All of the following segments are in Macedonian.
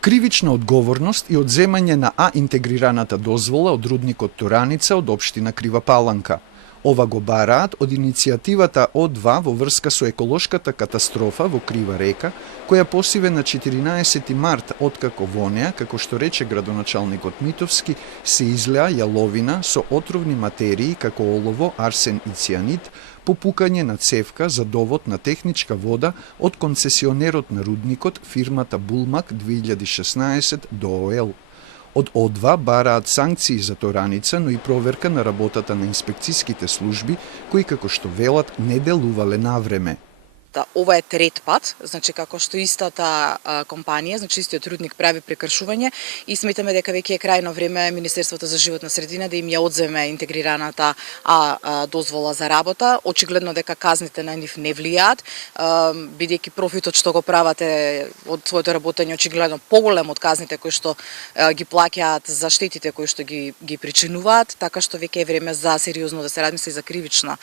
Кривична одговорност и одземање на интегрираната дозвола од рудникот Тораница од општина Крива Паланка. Ова го бараат од иницијативата О2 во врска со еколошката катастрофа во Крива река, која посиве на 14 март, откако во неа, како што рече градоначалникот Митовски, се излеа јаловина со отровни материи како олово, арсен и цианид, по пукање на цевка за довод на техничка вода од концесионерот на рудникот, фирмата Булмак 2016 ДООЛ. Од О2 бараат санкции за Тораница, но и проверка на работата на инспекцијските служби, кои, како што велат, не делувале навреме. Ова е трет пат, значи како што истата компанија, значи истиот рудник прави прекршување и сметаме дека веќе е крајно време Министерството за животна средина да им ја одземе интегрираната дозвола за работа. Очигледно дека казните на нив не влијаат, бидејќи профитот што го правате од своето работење очигледно поголем од казните кои што ги плаќаат за штетите кои што ги причинуваат, така што веќе е време за сериозно да се размисли за кривична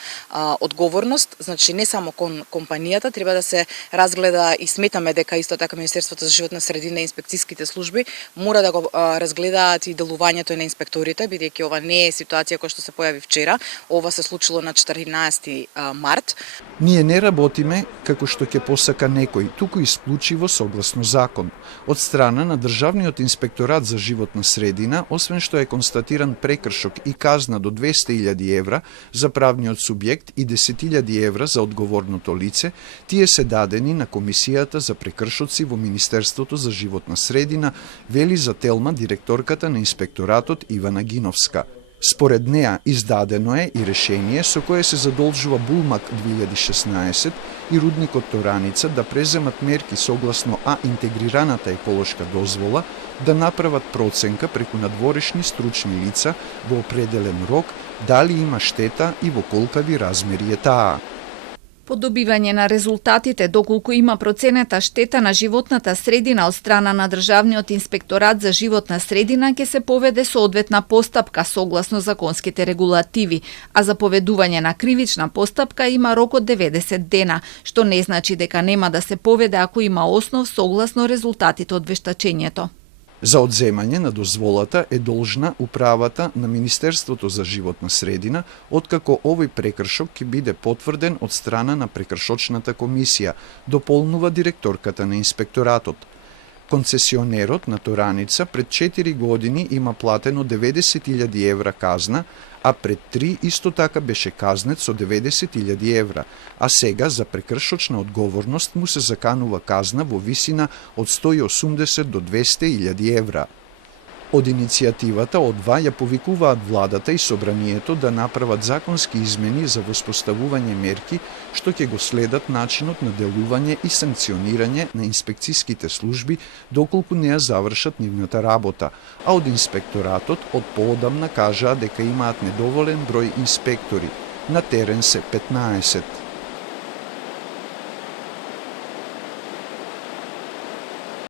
одговорност, значи не само кон компанијата, треба да се разгледа и сметаме дека исто така Министерството за животна средина и инспекцијските служби мора да го разгледаат и делувањето на инспекторите, бидејќи ова не е ситуација која што се појави вчера, ова се случило на 14 март. Ние не работиме како што ќе посака некој, туку исклучиво согласно закон. Од страна на Државниот инспекторат за животна средина, освен што е констатиран прекршок и казна до 200.000 евра за правниот субјект и 10.000 евра за одговорното лице, тие се дадени на Комисијата за прекршоци во Министерството за животна средина, вели за Телма директорката на инспекторатот Ивана Гиновска. Според неа издадено е и решение со кое се задолжува Булмак 2016 и рудникот Тораница да преземат мерки согласно интегрираната еколошка дозвола, да направат проценка преку надворешни стручни лица во определен рок дали има штета и во колкави размери е таа. По добивање на резултатите, доколку има проценета штета на животната средина од страна на Државниот инспекторат за животна средина, ќе се поведе соодветна постапка согласно законските регулативи, а за поведување на кривична постапка има рок од 90 дена, што не значи дека нема да се поведе ако има основ согласно резултатите од вештачењето. За одземање на дозволата е должна управата на Министерството за животна средина, откако овој прекршок ќе биде потврден од страна на прекршочната комисија, дополнува директорката на инспекторатот. Концесионерот на Тораница пред 4 години има платено 90.000 евра казна, а пред 3 исто така беше казнет со 90.000 евра, а сега за прекршочна одговорност му се заканува казна во висина од 180 до 200.000 евра. Од иницијативата О2 ја повикуваат владата и собранието да направат законски измени за воспоставување мерки што ќе го следат начинот на делување и санкционирање на инспекцијските служби доколку не ја завршат нивната работа, а од инспекторатот од поодамна кажаа дека имаат недоволен број инспектори. На терен се 15.